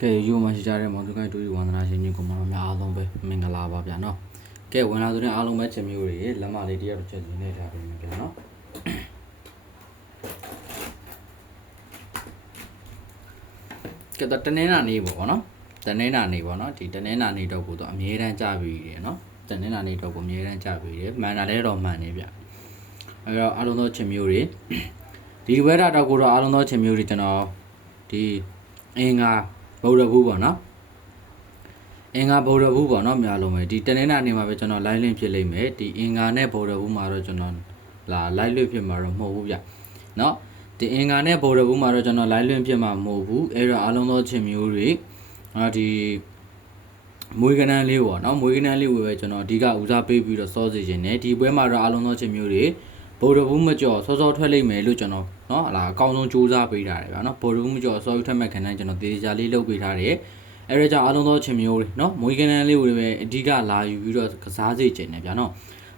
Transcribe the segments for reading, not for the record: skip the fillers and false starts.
ကဲယူမရှိကြတဲ့မောင်သူခိုင်တူဝန္ဒနာရှင်ကြီးကိုမတော်များအားလုံးပဲမင်္ဂလာပါဗျာနော်ကဲဝင်လာသူတွေအားလုံးပဲချင်မျိုးတွေလက်မလေးတရားတစ်ချက်စီနေထားပြီဗျာနော်ကဲတော့တနင်္လာနေ့ပေါ့နော်တနင်္လာနေ့ပေါ့နော်ဒီတနင်္လာနေ့တော့ကိုတော့အမြဲတမ်းကြပြီတယ်နော်တနင်္လာနေ့တော့ကိုအမြဲတမ်းကြပြီတယ်မှန်တာလည်းတော့မှန်နေဗျအဲ့တော့အားလုံးသောချင်မျိုးတွေဒီဝဲတာတော့ကိုတော့အားလုံးသောချင်မျိုးတွေကျွန်တော်ဒီအင်္ဂါဗုဒ္ဓဘူးပေါ့နော်အင်္ဂါဗုဒ္ဓဘူးပေါ့နော်များလုံးပဲဒီတနင်္လာနေ့မှာပဲကျွန်တော် live link ဖြစ်လိမ့်မယ်ဒီအင်္ဂါနဲ့ဗုဒ္ဓဘူးမှာတော့ကျွန်တော်live link ဖြစ်မှာတော့မဟုတ်ဘူးဗျနော်ဒီအင်္ဂါနဲ့ဗုဒ္ဓဘူးမှာတော့ကျွန်တော် live link ဖြစ်မှာမဟုတ်ဘူးအဲ့တော့အားလုံးသောချင်မျိုးတွေဒီမွေးကနန်းလေးပေါ့နော်မွေးကနန်းလေးဝယ်ပဲကျွန်တော်အဓိကဦးစားပေးပြီးတော့စောစီခြင်းနဲ့ဒီပွဲမှာတော့အားလုံးသောချင်မျိုးတွေဗုဒ္ဓဘူးမကျော်စောစောထွက်လိမ့်မယ်လို့ကျွန်တော်နော်ဟလာအကောင်းဆုံးစူးစမ်းပေးထားတယ်ဗျာနော်ဗုဒ္ဓဘူးမကျော်စောထွက်မဲ့ခဏတိုင်းကျွန်တော်တေချာလေးလုပ်ပေးထားတယ်အဲ့ဒါကြောင့်အားလုံးသောချင်မျိုးတွေနော်မွေးကနန်းလေးကိုပဲအဓိကလာယူပြီးတော့ကစားစေခြင်းနဲ့ဗျာနော်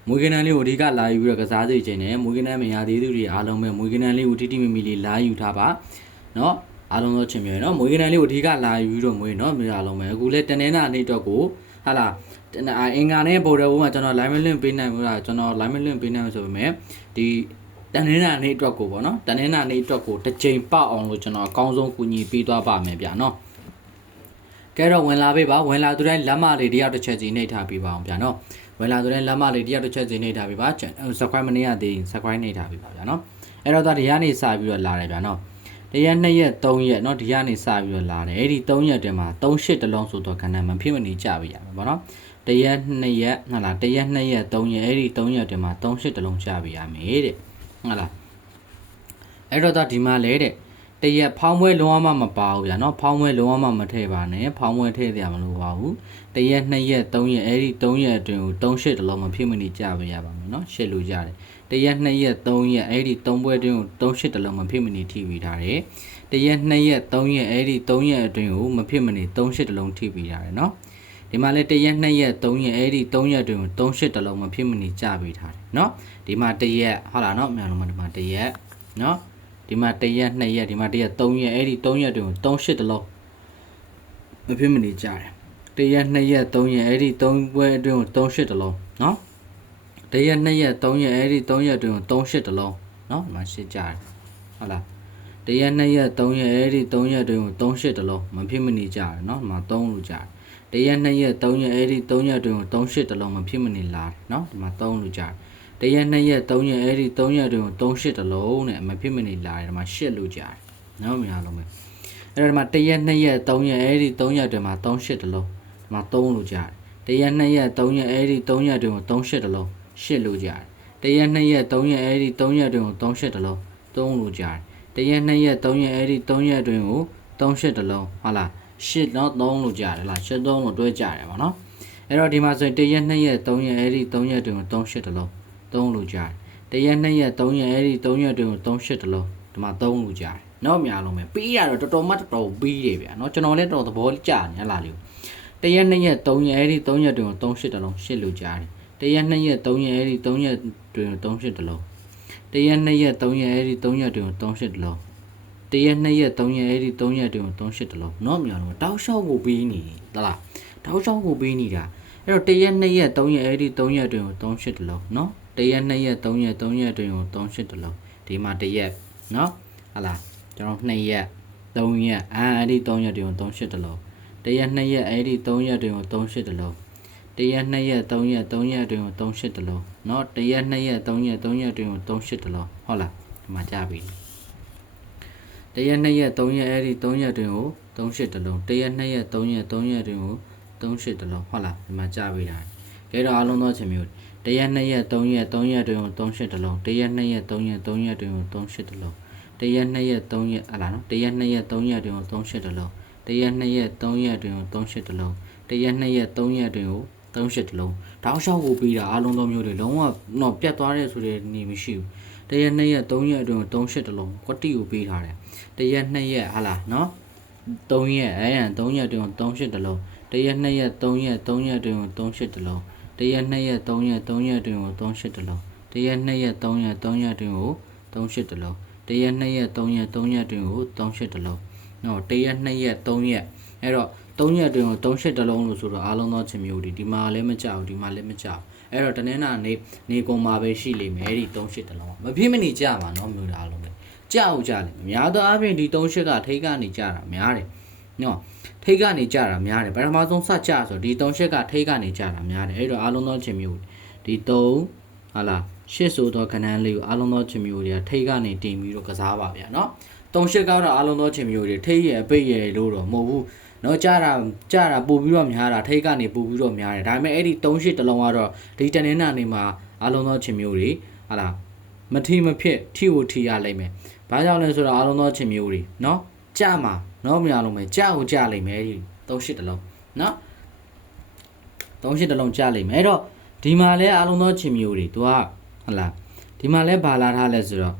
မွေးကနန်းလေးကိုအဓိကလာယူပြီးတော့ကစားစေခြင်းနဲ့မွေးကနန်းမရသေးသူတွေအားလုံးပဲမွေးကနန်းလေးကိုတိတိမီမီလေးလာယူထားပါနော်အားလုံးသောချင်မျိုးနော်မွေးကနန်းလေးကိုအဓိကလာယူပြီးတော့မွေးနော်အားလုံးပဲအခုလဲတနင်္လာနေ့တော့ကိုဟာလာအင်္ဂါနဲ့ဗုဒ္ဓဘူးမှာကျွန်တော် live link ပေးနိုင်ဘူးလားကျွန်တော် live link ပေးနိုင်ဆိုပေမဲ့ဒီတနင်္လာနေ့အတွက်ကိုပေါ့နော်တနင်္လာနေ့အတွက်ကိုတစ်ချိန်ပေါက်အောင်လို့ကျွန်တော်အကောင်းဆုံးကူညီပေးသွားပါမယ်ဗျာနော်ကဲတော့ဝင်လာပေးပါဝင်လာသူတိုင်းလက်မလေးတရားတစ်ချက်စီနှိပ်ထားပေးပါအောင်ဗျာနော်ဝင်လာသူတိုင်းလက်မလေးတရားတစ်ချက်စီနှိပ်ထားပေးပါ subscribe မနေရသေးရင် subscribe နှိပ်ထားပေးပါဗျာနော်အဲ့တော့ဒီကနေစပြီးတော့လာတယ်ဗျာနော်တရက်2ရက်3ရက်เนาะဒီကနေစပြီးတော့လာတယ်အဲ့ဒီ3ရက်တည်းမှာ38တလုံးဆိုတော့ခဏမှဖြစ်မနေကြပြီရမှာပေါ့နော်တရက်2ရက်ဟုတ်လားတရက်2ရက်3ရက်အဲ့ဒီ3ရက်တည်းမှာ38တလုံးကြပြီရမယ်တဲ့ဟုတ်လားအဲ့တော့ဒီမှာလဲတဲ့တရက်ဖောင်းပွဲလုံးဝမပါဘူးဗျာเนาะဖောင်းပွဲလုံးဝမထည့်ပါနဲ့ဖောင်းပွဲထည့်ရမလို့ပါဘူးတရက်2ရက်3ရက်အဲ့ဒီ3ရက်အတွင်းကို38တလုံးမဖြစ်မနေကြပြီရပါမယ်เนาะရှစ်လို့ရတယ်တရက်2ရက်3ရက်အဲ့ဒီ3ပွဲအတွင်းကို38တလုံးမဖြစ်မနေထိပြီးထားတယ်တရက်2ရက်3ရက်အဲ့ဒီ3ရက်အတွင်းကိုမဖြစ်မနေ38တလုံးထိပြီးထားတယ်เนาะဒီမှာလဲတရက်2ရက်3ရက်အဲ့ဒီ3ရက်အတွင်းကို38တလုံးမဖြစ်မနေကြပြီးထားတယ်เนาะဒီမှာတရက်ဟုတ်လားเนาะမြန်လုံးမှာဒီမှာတရက်เนาะဒီမှာတရက်2ရက်ဒီမှာတရက်3ရက်အဲ့ဒီ3ရက်အတွင်းကို38တလုံးမဖြစ်မနေကြတယ်တရက်2ရက်3ရက်အဲ့ဒီ3ပွဲအတွင်းကို38တလုံးเนาะတရက်2ရက်3ရက်အဲ့ဒီ3ရက်အတွင်းကို38တလုံးเนาะဒီမှာရှင်းကြတယ်ဟုတ်လားတရက်2ရက်3ရက်အဲ့ဒီ3ရက်အတွင်းကို38တလုံးမဖြစ်မနေကြတယ်เนาะဒီမှာ3လို့ကြတယ်တရက်2ရက်3ရက်အဲ့ဒီ3ရက်အတွင်းကို38တလုံးမဖြစ်မနေလာတယ်เนาะဒီမှာ3လို့ကြတယ်တရက်2ရက်3ရက်အဲ့ဒီ3ရက်အတွင်းကို38တလုံးနဲ့မဖြစ်မနေလာတယ်ဒီမှာ8လို့ကြတယ်เนาะမြန်လုံးပဲအဲ့တော့ဒီမှာတရက်2ရက်3ရက်အဲ့ဒီ3ရက်အတွင်းမှာ38တလုံးဒီမှာ3လို့ကြတယ်တရက်2ရက်3ရက်အဲ့ဒီ3ရက်အတွင်းကို38တလုံး8လို့ကြတယ်တရက်2ရက်3ရက်အဲ့ဒီ3ရက်အတွင်းကို38တလုံး3လို့ကြတယ်တရက်2ရက်3ရက်အဲ့ဒီ3ရက်အတွင်းကို38တလုံးဟုတ်လား8เนาะ3လို့ကြတယ်လား8 3လို့တွဲကြတယ်ဗောနော်အဲ့တော့ဒီမှာဆိုရင်တရက်2ရက်3ရက်အဲ့ဒီ3ရက်အတွင်းကို38တလုံး3လို့ကြတယ်တရက်2ရက်3ရက်အဲ့ဒီ3ရက်အတွင်းကို38တလုံးဒီမှာ3လို့ကြတယ်เนาะများလုံးပဲပြီးရတော့တော်တော်မှတော်တော်ပြီးတယ်ဗျာเนาะကျွန်တော်လည်းတော်သဘောကျနေလားလေတရက်2ရက်3ရက်အဲ့ဒီ3ရက်အတွင်းကို38တလုံး8လို့ကြတယ်တရက်2ရက်3ရက်အဲ့ဒီ3ရက်တွင်38တလုံးတရက်2ရက်3ရက်အဲ့ဒီ3ရက်တွင်38တလုံးတရက်2ရက်3ရက်အဲ့ဒီ3ရက်တွင်38တလုံးเนาะမြန်တော့တောက်လျှောက်ကိုပေးနေသလားတောက်လျှောက်ကိုပေးနေတာအဲ့တော့တရက်2ရက်3ရက်အဲ့ဒီ3ရက်တွင်38တလုံးเนาะတရက်2ရက်3ရက်3ရက်တွင်38တလုံးဒီမှာတရက်เนาะဟာလားကျွန်တော်2ရက်3ရက်အဲ့ဒီ3ရက်တွင်38တလုံးတရက်2ရက်အဲ့ဒီ3ရက်တွင်38တလုံးတရက်2ရက်3ရက်3ရက်အတွင်းကို38တလုံးเนาะတရက်2ရက်3ရက်3ရက်အတွင်းကို38တလုံးဟုတ်လားဒီမှာကြားပြီတရက်2ရက်3ရက်အဲ့ဒီ3ရက်အတွင်းကို38တလုံးတရက်2ရက်3ရက်3ရက်အတွင်းကို38တလုံးဟုတ်လားဒီမှာကြားပြီလားကဲတော့အားလုံးသောချင်မျိုးတရက်2ရက်3ရက်3ရက်အတွင်းကို38တလုံးတရက်2ရက်3ရက်3ရက်အတွင်းကို38တလုံးတရက်2ရက်3ရက်ဟာလားနော်တရက်2ရက်3ရက်အတွင်းကို38တလုံးတရက်2ရက်3ရက်အတွင်းကို38တလုံးတရက်2ရက်3ရက်အတွင်းကို38တလုံးတောင်းလျှောက်ကိုပြီးတာအားလုံးသောမျိုးတွေလုံးဝတော့ပြတ်သွားတဲ့ဆိုတဲ့နေမရှိဘူးတရက်2ရက်3ရက်အတွင်း38တလုံးကွတိကိုပေးထားတယ်တရက်2ရက်ဟာလားနော်3ရက်အဲ့ရန်3ရက်အတွင်း38တလုံးတရက်2ရက်3ရက်3ရက်အတွင်း38တလုံးတရက်2ရက်3ရက်3ရက်အတွင်း38တလုံးတရက်2ရက်3ရက်3ရက်အတွင်း38တလုံးတရက်2ရက်3ရက်3ရက်အတွင်း38တလုံးနော်တရက်2ရက်3ရက် အဲ့တော့3ရက်အတွင်းကို3ရှစ်တလုံးလို့ဆိုတော့အားလုံးသောချင်းမျိုးဒီမှာလည်းမကြောက်ဒီမှာလည်းမကြောက်အဲ့တော့တနင်္လာနေကုန်မှာပဲရှိလိမ့်မယ်အဲ့ဒီ3ရှစ်တလုံးမဖြစ်မနေကြပါနော်မျိုးအားလုံးပဲကြောက်ကြလိမ့်မယ်များသောအားဖြင့်ဒီ3ရှစ်ကထိတ်ကနေကြတာများတယ်နော်ထိတ်ကနေကြတာများတယ်ပထမဆုံးစကြဆိုဒီ3ရှစ်ကထိတ်ကနေကြတာများတယ်အဲ့တော့အားလုံးသောချင်းမျိုးဒီ3ဟာလားရှစ်ဆိုတော့ခဏန်းလေးကိုအားလုံးသောချင်းမျိုးတွေကထိတ်ကနေတင်ပြီးတော့ကစားပါဗျာနော်3ရှစ်ကတော့အားလုံးသောချင်းမျိုးတွေထိတ်ရဲ့အပိတ်ရဲ့လို့တော့မဟုတ်ဘူးနော်ကြတာပို့ပြီးတော့များတာထိတ်ကနေပို့ပြီးတော့များတယ်ဒါပေမဲ့အဲ့ဒီ3ရှစ်တလုံးကတော့ဒီတနင်္လာနေ့မှာအားလုံးသောချင်းမျိုးတွေဟာလားမထီမဖြစ်ထီကိုထီရလိမ့်မယ်ဘာကြောင့်လဲဆိုတော့အားလုံးသောချင်းမျိုးတွေနော်ကြမှာနော်မရလုံးမယ်ကြကိုကြလိမ့်မယ်ဒီ3ရှစ်တလုံးနော်3ရှစ်တလုံးကြလိမ့်မယ်အဲ့တော့ဒီမှာလဲအားလုံးသောချင်းမျိုးတွေ तू ကဟလားဒီမှာလဲဘာလာထားလဲဆိုတော့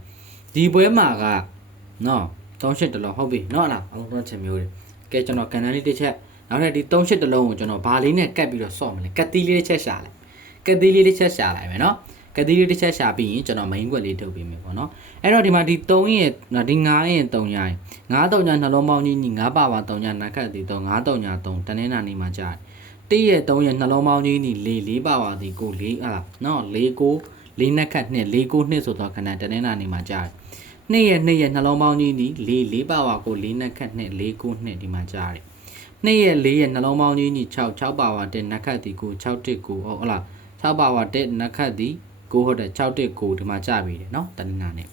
ဒီပွဲမှာကနော်3ရှစ်တလုံးဟုတ်ပြီနော်ဟလားအားလုံးသောချင်းမျိုးတွေကဲကျွန်တော်ကန်နန်းလေးတစ်ချက်နောက်ထပ်ဒီ3ရှစ်တလုံးကိုကျွန်တော်ဘာလေးနဲ့ကတ်ပြီးတော့ဆော့မလဲကတ်သီးလေးတစ်ချက်ရှာလိုက်ကတ်သီးလေးတစ်ချက်ရှာလိုက်မယ်နော်ကတ်သီးလေးတစ်ချက်ရှာပြီးရင်ကျွန်တော် main ကွက်လေးထုတ်ပေးမယ်ပေါ့နော်အဲ့တော့ဒီမှာဒီ3ရဲ့ဒီ9ရဲ့3ရယ်9 3ညနှလုံးပေါင်းကြီးညီ9ပါပါ3ညနက်ခတ်တီ3 9 3ည3တနင်္လာနေ့မှာကြာတယ်1ရဲ့3ရဲ့နှလုံးပေါင်းကြီးညီ4ပါပါဒီကို4ဟလားနော်4 9 4နက်ခတ်2 4 9 2ဆိုတော့ခဏတနင်္လာနေ့မှာကြာတယ်2ရဲ့နှလုံးပေါင်းကြီးညီ4ပါပါကို4နက်ခတ်2 4 9 2ဒီမှာကြာတယ်2ရဲ့4ရဲ့နှလုံးပေါင်းကြီးညီ6ပါပါ1နက်ခတ်တီကို6 1 9ဟုတ်လား6ပါပါ1နက်ခတ်တီကိုဟုတ်တယ်6 1 9ဒီမှာကြာပြီတယ်နော်တနင်္လာနေ့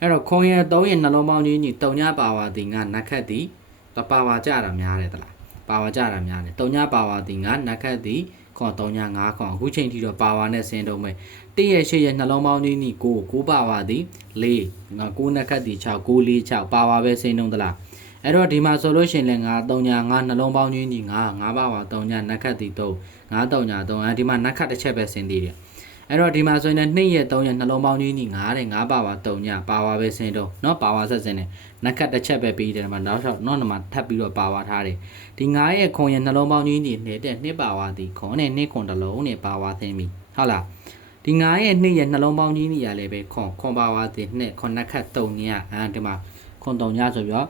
အဲ့တော့ခွန်ရဲ့3ရဲ့နှလုံးပေါင်းကြီးညီ3ညပါပါဒီငါနက်ခတ်တီတပါပါကြာတာများတယ်တလားပါပါကြာတာများတယ်3ညပါပါဒီငါနက်ခတ်တီခွန်3ည5ခွန်အခုချိန်ထိတော့ပါပါနဲ့ဆင်းတော့မယ်1ရဲ့8ရဲ့နှလုံးပေါင်းကြီးညီ9ပါပါဒီ4ငါ9နက်ခတ်တီ6 9 4 6ပါပါပဲဆင်းတော့တလားအဲ့တော့ဒီမှာဆိုလို့ရှိရင်လည်းငါ3ည5နှလုံးပေါင်းကြီးညီ9ပါပါ3ညနက်ခတ်တီ3 9 3ည3အဲဒီမှာနက်ခတ်တစ်ချက်ပဲဆင်းသေးတယ်အဲ့တော့ဒီမှာဆိုရင်2ရက်3ရက်နှလုံးပေါင်းကြီးညီ9တဲ့9ပါပါ3ညပါပါပဲဆင်းတော့เนาะပါပါဆက်စင်းတယ်နက်ခတ်တစ်ချက်ပဲပြီးတယ်ဒီမှာနောက်တော့เนาะမှာထပ်ပြီးတော့ပါပါထားတယ်ဒီ9ရက်ခွန်ရက်နှလုံးပေါင်းကြီးညီနေတဲ့2ပါပါဒီခွန်နဲ့2ခွန်တစ်လုံးနဲ့ပါပါသင်းပြီဟုတ်လားဒီ9ရက်2ရက်နှလုံးပေါင်းကြီးညီရလဲပဲခွန်ပါပါသင်း2ခွန်နက်ခတ်3ညဒီမှာခွန်3ညဆိုပြီးတော့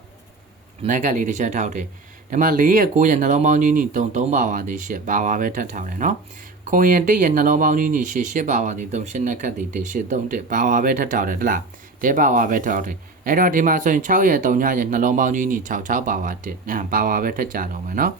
နက်ကတ်လေးတစ်ချက်ထောက်တယ်ဒီမှာ4ရက်9ရက်နှလုံးပေါင်းကြီးညီ3ပါပါဒီ8ပါပါပဲထပ်ထောက်တယ်เนาะခွန်ရင်1ရဲ့နှလုံးပေါင်းကြီးညီ8ပါပါဒီ3 8နက်ခတ်ဒီ1 8 3 1ပါပါပဲထပ်ထောက်တယ်တလားတဲပါပါပဲထောက်တယ်အဲ့တော့ဒီမှာဆိုရင်6ရဲ့3ညရဲ့နှလုံးပေါင်းကြီးညီ6ပါပါ1ပါပါပဲထပ်ကြတော့မယ်နော်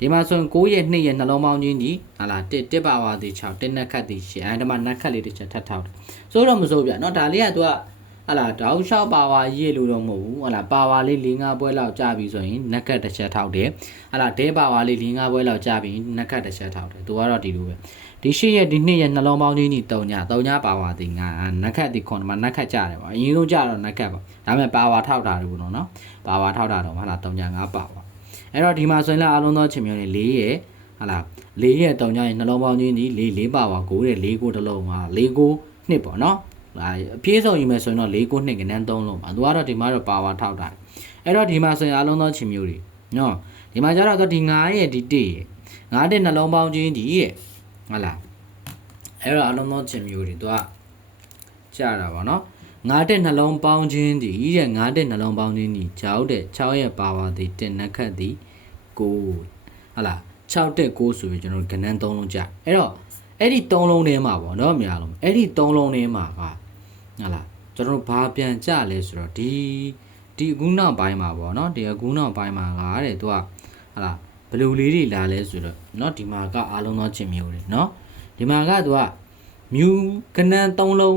ဒီမှာဆိုရင်9ရဲ့2ရဲ့နှလုံးပေါင်းကြီးညီဟာလား1ပါပါဒီ6 1နက်ခတ်ဒီ8အဲ့ဒီမှာနက်ခတ်လေးတစ်ချက်ထပ်ထောက်တယ်ဆိုတော့မစိုးပြနော်ဒါလေးက तू ကဟာလားတောက်လျှောက်ပါဝါရေးလို့တော့မဟုတ်ဘူးဟာလားပါဝါလေး၄၅ပွဲလောက်ကြာပြီဆိုရင်နက်ကတ်တစ်ချက်ထောက်တယ်ဟာလားဒဲပါဝါလေး၄၅ပွဲလောက်ကြာပြီနက်ကတ်တစ်ချက်ထောက်တယ်သူကတော့ဒီလိုပဲဒီ8ရက်ဒီ2ရက်နှလုံးပေါင်းကြီးညီ3ညပါဝါဒီငါနက်ကတ်ဒီခွန်မှာနက်ကတ်ကြတယ်ပါအရင်ဆုံးကြတော့နက်ကတ်ပါဒါပေမဲ့ပါဝါထောက်တာတွေဘူးနော်ပါဝါထောက်တာတော့ဟာလား3ည5ပါဝါအဲ့တော့ဒီမှာဆိုရင်လည်းအားလုံးသောချင်းမျိုးတွေ4ရက်ဟာလား4ရက်3ညရဲ့နှလုံးပေါင်းကြီးညီ4ပါဝါ9တဲ့4ကိုတစ်လုံးဟာ4ကို2ပေါ့နော်အပြေးဆုံးယူမယ်ဆိုရင်တော့4 9 2ကနန်း3လုံးပါသူကတော့ဒီမှာတော့ပါဝါထောက်တာအဲ့တော့ဒီမှာဆိုရင်အလုံးသောချင်းမျိုးတွေနော်ဒီမှာကျတော့ဒီ9ရဲ့ဒီ1ရဲ့9တဲ့နှလုံးပေါင်းချင်းဒီရဲ့ဟုတ်လားအဲ့တော့အလုံးသောချင်းမျိုးတွေသူကကြာတာပါနော်9တဲ့နှလုံးပေါင်းချင်းဒီရဲ့9တဲ့နှလုံးပေါင်းချင်းဒီကြောက်တဲ့6ရဲ့ပါဝါဒီ1နက်ခတ်ဒီ9ဟုတ်လား6တဲ့9ဆိုပြီးကျွန်တော်ကနန်း3လုံးကြာအဲ့တော့အဲ့ဒီ3လုံးထဲမှာပေါ့နော်အများလုံးအဲ့ဒီ3လုံးထဲမှာကဟုတ်လားကျွန်တော်ဘာပြန်ကြလဲဆိုတော့ဒီအခုနောက်ပိုင်းမှာပေါ့နော်ဒီအခုနောက်ပိုင်းမှာကတဲ့သူကဟုတ်လားဘလူလေးတွေလာလဲဆိုတော့เนาะဒီမှာကအားလုံးသောချင်းမျိုးတွေเนาะဒီမှာကသူကမြူကနန်း3လုံး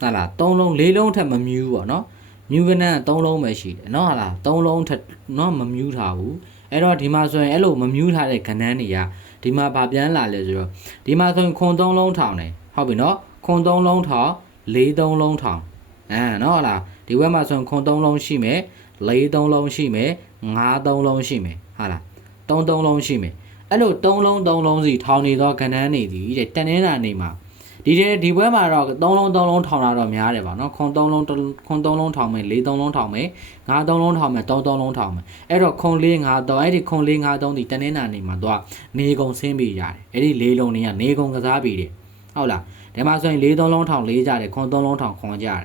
ဟုတ်လား3လုံး4လုံးထက်မမြူပေါ့เนาะမြူကနန်း3လုံးပဲရှိတယ်เนาะဟုတ်လား3လုံးထက်เนาะမမြူထားဘူးအဲ့တော့ဒီမှာဆိုရင်အဲ့လိုမမြူထားတဲ့ကနန်းတွေကဒီမှာဗာပြန်လာလဲဆိုတော့ဒီမှာဆိုရင်ခွန်3လုံးထောင်တယ်ဟုတ်ပြီเนาะခွန်3လုံးထောင်4 3လုံးထောင်เนาะဟုတ်လားဒီဘက်မှာဆိုရင်ခွန်3လုံးရှိမယ်4 3လုံးရှိမယ်5 3လုံးရှိမယ်ဟုတ်လား3 3လုံးရှိမယ်အဲ့လို3လုံး3လုံးစီထောင်နေသောကဏ္ဍနေသည်တဲ့တနင်္လာနေ့မှာဒီဘက်မှာတော့3လုံး3လုံးထောင်တာတော့များတယ်ပါเนาะခွန်3လုံးထောင်မယ်4 3လုံးထောင်မယ်5 3လုံးထောင်မယ်3 3လုံးထောင်မယ်အဲ့တော့ခွန်4 5 3အဲ့ဒီခွန်4 5 3ဒီတနင်္လာနေ့မှာတော့နေကုန်ဆင်းပြီးရတယ်အဲ့ဒီ4လုံးတွေကနေကုန်ကစားပြီးတယ်ဟုတ်လားဒီမှာဆိုရင်4 3လုံးထောင်4ကြတယ်ခွန်3လုံးထောင်ခွန်ကြတယ်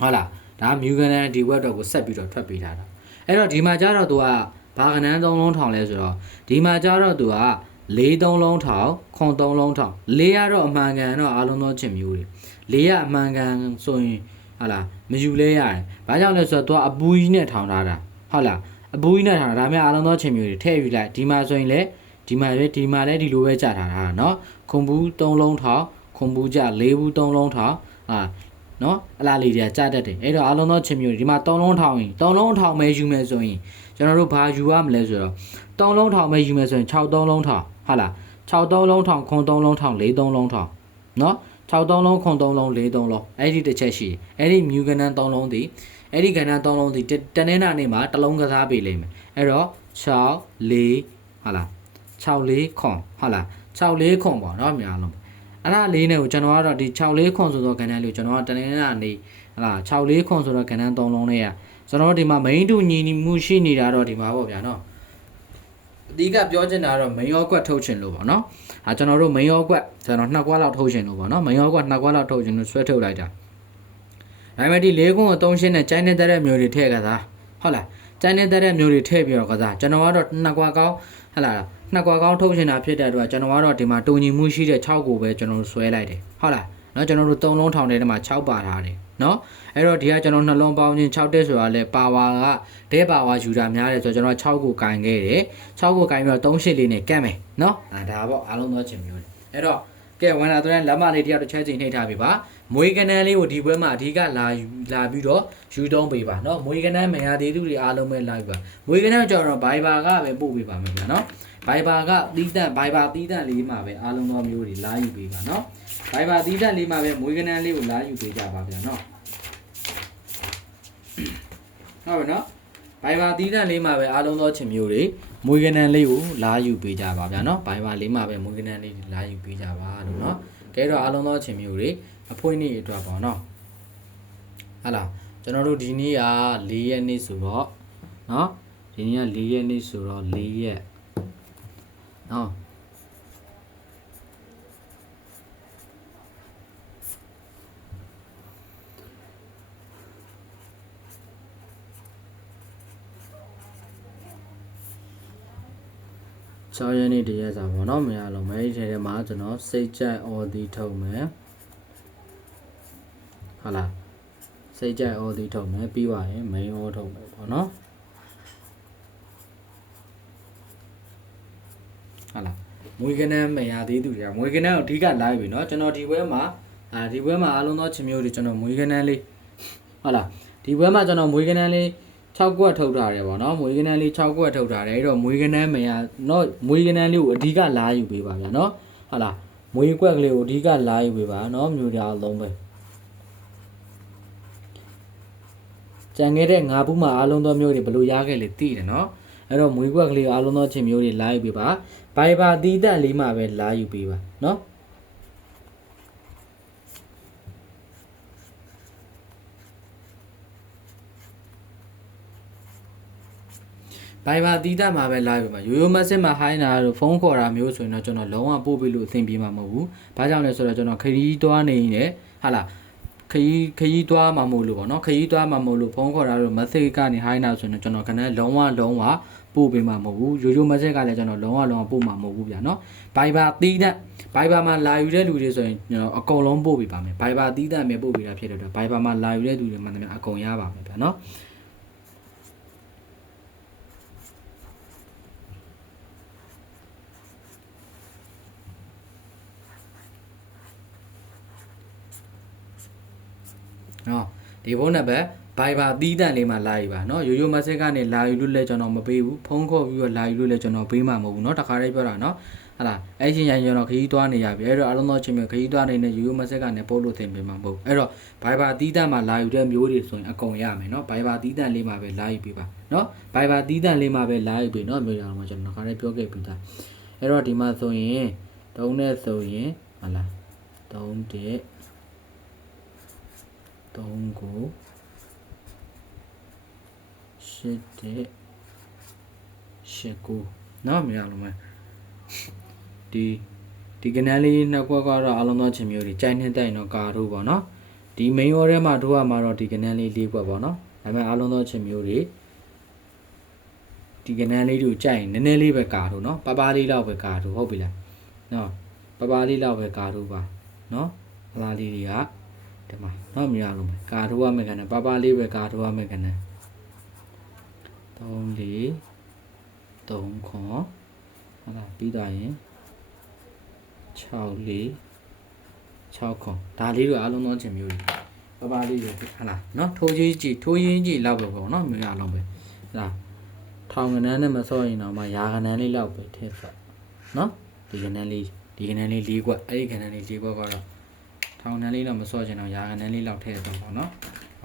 ဟုတ်လားဒါမြူကန်ဒီဝက်တော့ကိုဆက်ပြီးတော့ထွက်ပေးထားတာ အဲ့တော့ဒီမှာကျတော့သူကဘာကနန်း3လုံးထောင်လဲဆိုတော့ဒီမှာကျတော့သူက4 3လုံးထောင်ခွန်3လုံးထောင်4ကတော့အမှန်ကန်တော့အားလုံးသောချင်းမျိုးတွေ4ကအမှန်ကန်ဆိုရင်ဟာလားမယူလဲရတယ်ဘာကြောင့်လဲဆိုတော့သူကအပူကြီးနဲ့ထောင်ထားတာဟုတ်လားအပူကြီးနဲ့ထောင်တာဒါမှအားလုံးသောချင်းမျိုးတွေထည့်ယူလိုက်ဒီမှာဆိုရင်လေဒီမှာလည်းဒီလိုပဲကြာထားတာเนาะခွန်ဘူး3လုံးထောင်ခွန်ဘူးကြ4ဘူး3လုံးထောင်နော်အလားလေးတွေကကြားတတ်တယ်အဲ့တော့အားလုံးသောချင်းမျိုးဒီမှာ3လုံးထောင်ရင်3လုံးထောင်ပဲယူမယ်ဆိုရင်ကျွန်တော်တို့ဘာယူရမလဲဆိုတော့3လုံးထောင်ပဲယူမယ်ဆိုရင်6 3လုံးထောင်ဟုတ်လား6 3လုံးထောင်ခွန်3လုံးထောင်4 3လုံးထောင်နော်6 3လုံးခွန်3လုံး4 3လုံးအဲ့ဒီတစ်ချက်ရှိအဲ့ဒီမြူကနန်း3လုံးဒီအဲ့ဒီကနန်း3လုံးဒီတနင်္လာနေ့မှာတစ်လုံးကစားပေးလိမ့်မယ်အဲ့တော့6 4ဟုတ်လား6 4ခွန်ဟုတ်လား6 4ခွန်ပေါ့နော်များလုံးအဲ့ဒါလေးနဲ့ကိုကျွန်တော်ကတော့ဒီ6 4ခွန်ဆိုတော့ကဏ္ဍလေးကိုကျွန်တော်ကတနင်္လာနေ့ဟလာ6 4ခွန်ဆိုတော့ကဏ္ဍ3လုံးလေးอ่ะကျွန်တော်တို့ဒီမှာ main တူညီမှုရှိနေတာတော့ဒီမှာပေါ့ဗျာနော်အဓိကပြောချင်တာကတော့ main ရောကွက်ထုတ်ချင်လို့ပေါ့နော်ကျွန်တော်တို့ main ရောကွက်ကျွန်တော်2ကွက်လောက်ထုတ်ချင်လို့ပေါ့နော် main ရောကွက်2ကွက်လောက်ထုတ်ချင်လို့ဆွဲထုတ်လိုက်တာဒါပေမဲ့ဒီ4ခွန်ကို3ရှင်းနဲ့ကျိုင်းနေတဲ့မျိုးတွေထည့်ကစားဟုတ်လားကျိုင်းနေတဲ့မျိုးတွေထည့်ပြီးတော့ကစားကျွန်တော်ကတော့2ကွက်ကောင်းဟလာ2ကွာကောင်းထုတ်ရှင်တာဖြစ်တဲ့အတွက်ကျွန်တော်ကတော့ဒီမှာတူညီမှုရှိတဲ့6ကိုပဲကျွန်တော်တို့ဆွဲလိုက်တယ်ဟုတ်လားเนาะကျွန်တော်တို့3လုံးထောင်တဲ့ထဲမှာ6ပါထားတယ်เนาะအဲ့တော့ဒီကကျွန်တော်နှလုံးပေါင်းချင်း6တက်ဆိုတာလဲပါဝါကဒဲပါဝါယူတာများတယ်ဆိုတော့ကျွန်တော်6ကိုကင်ခဲ့တယ်6ကိုကင်ပြီးတော့3ရှစ်လေးနဲ့ကတ်မယ်เนาะဒါပေါ့အားလုံးသောချင်းမျိုးတွေအဲ့တော့ကဲဝန်လာတဲ့လက်မလေးတယောက်တစ်ချက်ချင်းနှိပ်ထားပြီပါမွေးကနန်းလေးကိုဒီဘွဲမှာအဓိကလာပြီးတော့ယူသုံးပေးပါเนาะမွေးကနန်းမရသေးသူတွေအားလုံးပဲလာပြီပါမွေးကနန်းကျွန်တော်ဘိုင်ဘာကပဲပို့ပေးပါမယ်ဗျာเนาะဘိုင်ဘာကတီးတန့်ဘိုင်ဘာတီးတန့်လေးမှာပဲအားလုံးသောမျိုးတွေလာယူပေးပါเนาะဘိုင်ဘာတီးတန့်လေးမှာပဲမွေးကနန်းလေးကိုလာယူပေးကြပါဗျာเนาะဟုတ်ပါเนาะဘိုင်ဘာတီးတန့်လေးမှာပဲအားလုံးသောချင်းမျိုးတွေမွေးကနန်းလေးကိုလာယူပေးကြပါဗျာเนาะဘိုင်ဘာလေးမှာပဲမွေးကနန်းလေးလာယူပေးကြပါလို့เนาะကဲတော့အားလုံးသောချင်းမျိုးတွေအဖွင့်နေ့အတွက်ပေါ့เนาะဟာလားကျွန်တော်တို့ဒီနေ့က4ရက်နေ့ဆိုတော့เนาะဒီနေ့က4ရက်နေ့ဆိုတော့4ရက်နော်6ရက်နေ့တရက်စာပေါ့နော်မရလုံးမဲဒီထဲမှာကျွန်တော်စိတ်ကြိုက်အော်ဒီထုတ်မယ်ဟုတ်လားစိတ်ကြိုက်အော်ဒီထုတ်မယ်ပြီးသွားရင် main အော်ထုတ်မယ်ပေါ့နော်ဟုတ်လားမွေးကနန်းမရသေးသူတွေကမွေးကနန်းကိုအဓိကလာပြီเนาะကျွန်တော်ဒီဘွဲမှာဒီဘွဲမှာအားလုံးသောချင်းမျိုးတွေကျွန်တော်မွေးကနန်းလေးဟုတ်လားဒီဘွဲမှာကျွန်တော်မွေးကနန်းလေး6ကွက်ထုတ်ထားတယ်ပေါ့နော်မွေးကနန်းလေး6ကွက်ထုတ်ထားတယ်အဲ့တော့မွေးကနန်းမရเนาะမွေးကနန်းလေးကိုအဓိကလာယူပေးပါဗျာเนาะဟုတ်လားမွေးကွက်ကလေးကိုအဓိကလာယူပေးပါเนาะမျိုးတွေအားလုံးပဲကြံခဲ့တဲ့ငါးဘူးမှာအားလုံးသောမျိုးတွေဘယ်လိုရခဲ့လဲသိတယ်เนาะအဲ့တော့မွေးကွက်ကလေးကိုအားလုံးသောချင်းမျိုးတွေလာယူပေးပါဘိုင်ဘာတီးတက်လေးမှာပဲလာယူပေးပါเนาะဘိုင်ဘာတီးတက်မှာပဲလာယူပါရိုးရိုးမက်စစ်မှာဟိုင်းတာတို့ဖုန်းခေါ်တာမျိုးဆိုရင်တော့ကျွန်တော်လုံးဝပို့ပေးလို့အဆင်ပြေမှာမဟုတ်ဘူးဘာကြောင့်လဲဆိုတော့ကျွန်တော်ခရီးသွားနေနေဟာလားခရီးသွားမှာမို့လို့ပေါ့နော်ခရီးသွားမှာမို့လို့ဖုန်းခေါ်တာတို့မက်ဆေ့ကနေဟိုင်းတာဆိုရင်ကျွန်တော်ခဏလုံးဝပို့ပေးမှာမဟုတ်ဘူးရိုးရိုးမက်ဆေ့ကလည်းကျွန်တော်လုံးဝပို့မှာမဟုတ်ဘူးဗျာနော်ဘိုင်ဘာတီးတက်ဘိုင်ဘာမှာလာယူတဲ့လူတွေဆိုရင်ကျွန်တော်အကုန်လုံးပို့ပေးပါမယ်ဘိုင်ဘာတီးတက်မယ်ပို့ပေးတာဖြစ်တဲ့အတွက်ဘိုင်ဘာမှာလာယူတဲ့လူတွေမှန်တယ်များအကုန်ရပါမယ်ဗျာနော်နော်ဒီဖုန်းနံပါတ်ဘိုင်ဘာတီးတန့်လေးမှာလာယူပါနော်ရိုးရိုးမက်ဆေ့ကနေလာယူလို့လဲကျွန်တော်မပေးဘူးဖုန်းခေါ်ပြီးတော့လာယူလို့လဲကျွန်တော်ပေးမှာမဟုတ်ဘူးเนาะတခါတည်းပြောတာเนาะဟာလားအဲ့ချင်းရင်ကျွန်တော်ခရီးသွားနေရပြီအဲ့တော့အားလုံးသောချင်းမျိုးခရီးသွားနေတဲ့ရိုးရိုးမက်ဆေ့ကနေပို့လို့သင်ပေးမှာမဟုတ်အဲ့တော့ဘိုင်ဘာတီးတန့်မှာလာယူတဲ့မျိုးတွေဆိုရင်အကုန်ရမယ်เนาะဘိုင်ဘာတီးတန့်လေးမှာပဲလာယူပေးပါเนาะဘိုင်ဘာတီးတန့်လေးမှာပဲလာယူပေးเนาะမျိုးရအောင်ကျွန်တော်တခါတည်းပြောခဲ့ပြီးသားအဲ့တော့ဒီမှာဆိုရင်တုံးနဲ့ဆိုရင်ဟာလားတုံးတဲ့3ကို8တဲ့8ကိုနော်မရလို့မယ်ဒီကနန်းလေးနှစ်ခွက်ကတော့အလုံးသောချင်းမျိုးတွေကြိုက်နေတိုက်တော့ကာတို့ပေါ့နော်ဒီ main order မှာတို့ကမှာတော့ဒီကနန်းလေး၄ခွက်ပေါ့နော်ဒါပေမဲ့အလုံးသောချင်းမျိုးတွေ ဒီကနန်းလေးတို့ကြိုက်ရင်နည်းနည်းလေးပဲကာတို့နော်ပပလေးလောက်ပဲကာတို့ဟုတ်ပြီလားနော်ပပလေးလောက်ပဲကာတို့ပါနော်အလားလေးတွေကဒီမှာနော်မရလို့ကာတို့ရမယ်ကနန်းပပလေးပဲကာတို့ရမယ်ကနန်း3 4 3ခွန်ဟုတ်လားပြီးသွားရင်6 4 6ခွန်ဒါလေးတို့အားလုံးသောခြင်းမျိုးကြီးပပလေးတွေဟုတ်လားနော်ထိုးရင်းကြီးလောက်ပဲပေါ့နော်မျိုးအားလုံးပဲဒါထောင်ကနန်းနဲ့မစောရင်တော့မှရာကနန်းလေးလောက်ပဲထည့်ဆက်နော်ဒီကနန်းလေး၄ခွက်အဲ့ဒီကနန်းလေး၄ခွက်ကတော့ထောင်ကနန်းလေးတော့မစောချင်တော့ရာကနန်းလေးလောက်ထည့်တော့ပေါ့နော်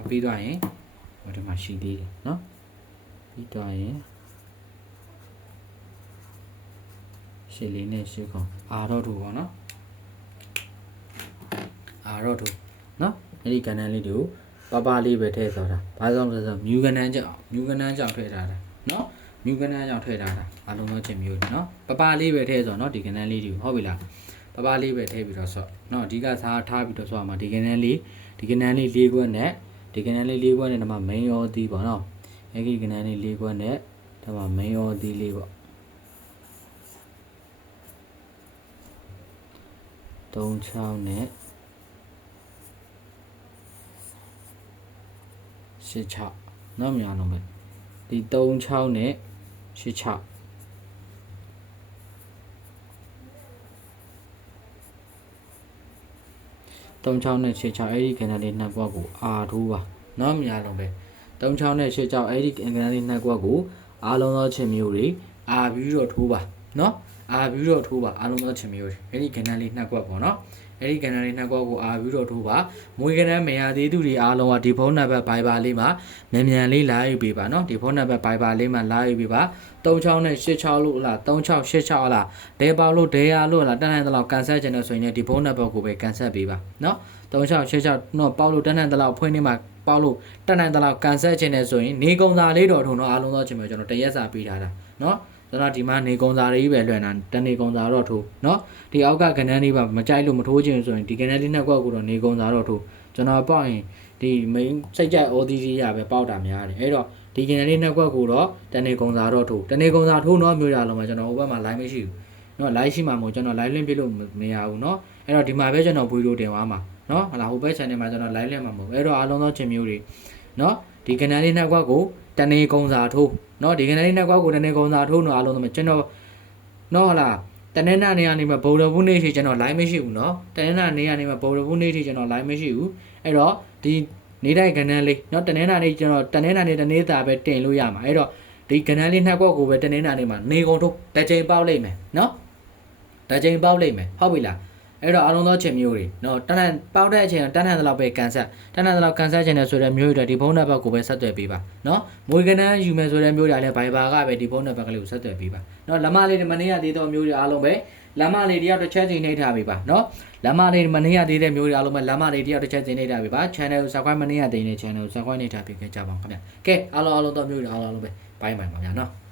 ပြီးသွားရင်ဟိုဒီမှာရှိသေးတယ်နော်ပြီးသွားရင်ရှစ်လေးနဲ့ရှစ်ခွန်အာတော့တူပေါ့နော်အာတော့တူနော်အဲ့ဒီကနန်းလေးတို့ပပလေးပဲထည့်ဆိုတာဘာကြောင့်လဲဆိုတော့မြူကနန်းကြောင့်ထည့်ထားတာနော်မြူကနန်းကြောင့်ထည့်ထားတာအလုံးသောချင်းမျိုးနော်ပပလေးပဲထည့်ဆိုတော့နော်ဒီကနန်းလေးတွေဟုတ်ပြီလားပပလေးပဲထည့်ပြီးတော့ဆော့နော်အဓိကစားထားပြီးတော့ဆော့မှာဒီကနန်းလေး၄ခွက်နဲ့ဒီကနန်းလေး၄ခွက်နဲ့ဒီမှာ main ရောသီးပေါ့နော်အဲ့ဒီကနန်းလေး၄ခွက်နဲ့ဒီမှာ main ရောသီးလေးပေါ့3 6နဲ့6နော်များလုံးပဲဒီ3 6နဲ့6 3 6နဲ့6အဲ့ဒီကဏ္ဍလေးနှစ်ကွက်ကိုအာထိုးပါနော်များလုံးပဲ3 6နဲ့6အဲ့ဒီကဏ္ဍလေးနှစ်ကွက်ကိုအားလုံးသောချင်းမျိုးတွေအာပြီးတော့ထိုးပါနော်အာပြီးတော့ထိုးပါအားလုံးသောချင်းမျိုးတွေအဲ့ဒီကဏ္ဍလေးနှစ်ကွက်ပေါ့နော်အဲ့ဒီကဏ္ဍလေးနှစ်ကွက်ကိုအာပြီးတော့ထိုးပါမွေးကဏ္ဍမရသေးသူတွေအားလုံးကဒီဖုန်းနံပါတ် Viber လေးမှာမြန်လေးလာယူပေးပါနော်ဒီဖုန်းနံပါတ် Viber လေးမှာလာယူပေးပါ36နဲ့86လို့လား3686လားဒဲပေါလို့ဒဲရလို့လားတန်းတန်းတလောက်ကန်ဆယ်ချင်တဲ့ဆိုရင်ဒီဖုန်းနံပါတ်ကိုပဲကန်ဆယ်ပေးပါနော်3686တော့ပေါလို့တန်းတန်းတလောက်ဖွင့်နေမှာပေါလို့တန်းတန်းတလောက်ကန်ဆယ်ချင်တဲ့ဆိုရင်နေကုံစာလေးတော်ထုံတော့အားလုံးသောချင်းမျိုးကျွန်တော်တရက်စာပေးထားတာနော်ကျွန်တော်ဒီမှာနေကုံစာလေးပဲလွှင့်တာတနေကုံစာတော့ထိုးနော်ဒီအောက်ကကဏ္ဍလေးပါမကြိုက်လို့မထိုးချင်ဆိုရင်ဒီကဏ္ဍလေးနှစ်ကွက်ကိုတော့နေကုံစာတော့ထိုးကျွန်တော်ပေါက်ရင်ဒီ main စိတ်ကြိုက် ODD ရပဲပေါက်တာများတယ်အဲ့တော့ဒီကဏ္ဍလေးနှစ်ကွက်ကိုတော့တနေကုံစာတော့ထိုးတနေကုံစာထိုးတော့မျိုးရလုံးမှာကျွန်တော်ဟိုဘက်မှာ line မရှိဘူးနော် line ရှိမှာမဟုတ်ကျွန်တော် line လင်းပြလို့မရဘူးနော်အဲ့တော့ဒီမှာပဲကျွန်တော်ဗီဒီယိုတင်သွားမှာနော်ဟလာဟိုဘက် channel မှာကျွန်တော် line လင်းမှာမဟုတ်အဲ့တော့အားလုံးသောချင်းမျိုးတွေနော်ဒီကဏ္ဍလေးနှစ်ကွက်ကိုတနေကုံစာထိုးနော်ဒီကဏ္ဍလေးနှစ်ကွက်ကိုတနေကုံစာထိုးတော့အားလုံးသောကျွန်တော်နော်ဟလာတနင်္လာနေ့ကနေမှဗုဒ္ဓဘုနေ့ထိကျွန်တော် line မရှိဘူးနော်တနင်္လာနေ့ကနေမှဗုဒ္ဓဘုနေ့ထိကျွန်တော် line မရှိဘူးအဲ့တော့ဒီနေတိုင်းကဏ္ဍလေးနော်တနင်္လာနေ့ကျွန်တော်တနင်္လာနေ့တနေ့တာပဲတင်လို့ရမှာအဲ့တော့ဒီကဏ္ဍလေးနှစ်ကွက်ကိုပဲတနင်္လာနေ့မှာနေကုန်ထုတ်တစ်ချိန်ပေါက်လိုက်မယ်နော်တစ်ချိန်ပေါက်လိုက်မယ်ဟုတ်ပြီလားအဲ့တော့အားလုံးသောချင်းမျိုးတွေနော်တန်းပေါက်တဲ့အချိန်တန်းတန်းတလောက်ပဲကန်ဆက်တန်းတန်းတလောက်ကန်ဆက်ခြင်းနဲ့ဆိုတဲ့မျိုးတွေဒီဖုန်းနံပါတ်ကိုပဲဆက်သွယ်ပေးပါနော်မွေကနန်းယူမယ်ဆိုတဲ့မျိုးတွေလည်း Viber ကပဲဒီဖုန်းနံပါတ်ကလေးကိုဆက်သွယ်ပေးပါနော်လက်မလေးမနေ့ကသေးသောမျိုးတွေအားလုံးပဲလက်မလေးတယောက်တစ်ချက်စီနှိပ်ထားပေးပါနော်လက်မလေးမနေ့ကသေးတဲ့မျိုးတွေအားလုံးပဲလက်မလေးတယောက်တစ်ချက်စီနှိပ်ထားပေးပါ channel ကို subscribe မနေ့ကသေးတဲ့ channel ကို subscribe နှိပ်ထားပေးခဲ့ကြပါဦးခင်ဗျာကဲအားလုံးသောမျိုးတွေအားလုံးပဲဘိုင်းပါပါဗျာနော်